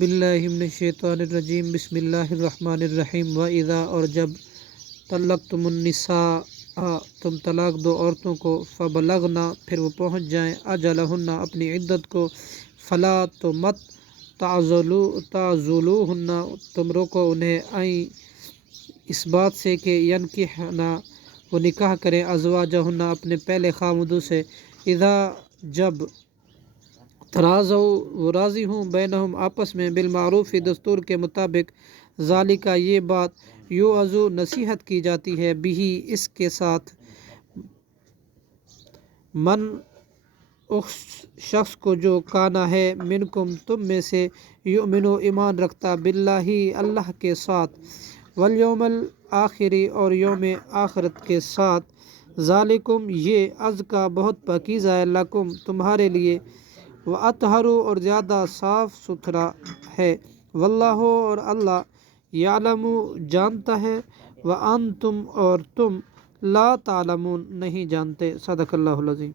باللہ من الشیطان الرجیم بسم اللہ الرحمن الرحیم وَإِذَا اور جب طلقتم النساء تم طلاق دو عورتوں کو فبلغنا پھر وہ پہنچ جائیں اجلہن اپنی عدت کو فلا تو مت تعضلوہن تم روکو انہیں اس بات سے کہ ینکحنا وہ نکاح کریں ازواجہن اپنے پہلے خامدوں سے اذا جب تراضوا وہ راضی ہوں بینہم آپس میں بالمعروف دستور کے مطابق ذالک یہ بات یوعظ نصیحت کی جاتی ہے بھی اس کے ساتھ من اس شخص کو جو کانا ہے منکم تم میں سے یؤمنو ایمان رکھتا باللہ اللہ کے ساتھ والیوم الآخری اور یوم آخرت کے ساتھ ذالکم یہ ازکا بہت پاکیزہ ہے لکم تمہارے لیے وَأَطْهَرُ اور زیادہ صاف ستھرا ہے واللہ اور اللہ یعلم جانتا ہے وَأَنْتُمْ اور تم لا تعلمون نہیں جانتے صدق اللہ العظیم۔